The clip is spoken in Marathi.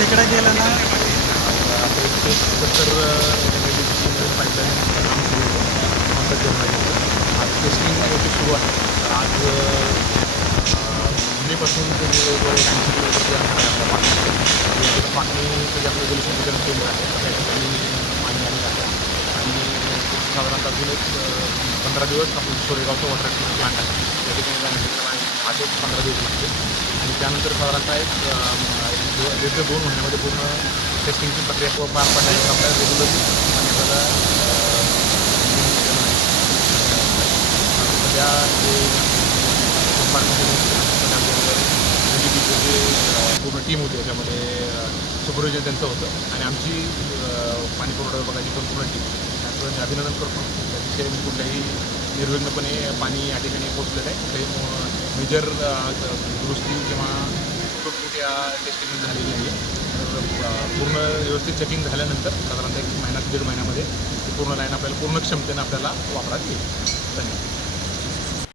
तिकडे गेलं ना आता 170 पाईपलाईन काम सुरू होतं आमच्या जर्मनीचं. आज टेस्टिंग याची सुरू आहे. आज मेपासून ते जवळजवळ 80 किलोमीटरचे अंतर आहे आपल्या पाण्याचं. पाणीचं जे आपलं जलसंधारण वितरण केंद्र आहे त्या ठिकाणी पाणी आलेलं आहे. आणि साधारणतः अजून एक 15 दिवस आपण सोरेगावचं वॉटर ट्रीटमेंट प्लांट आहे त्या ठिकाणी जाण्यासाठी 8 ते 15 दिवस लागते. आणि त्यानंतर साधारणतः एक 1.5 ते 2 महिन्यामध्ये पूर्ण टेस्टिंगची प्रक्रिया पार पडल्यानंतर आपल्याला रेग्युलर पाण्याचा सध्या जे NDPचं जे पूर्ण टीम होती त्याच्यामध्ये सुपरविजन त्यांचं होतं आणि आमची पाणी पुरवठा विभागाची पण पूर्ण टीम त्याचं मी अभिनंदन करतो. त्याविषयी मी कुठल्याही निर्विघ्नपणे पाणी या ठिकाणी पोचलेलं आहे. कुठल्याही मेजर दुरुस्ती किंवा या टेस्टिंग झालेली नाही आहे. तर पूर्ण व्यवस्थित चेकिंग झाल्यानंतर साधारणतः 1 महिना ते 1.5 महिन्यामध्ये पूर्ण लाईन आपल्याला पूर्ण क्षमतेनं आपल्याला वापरात येईल. धन्यवाद.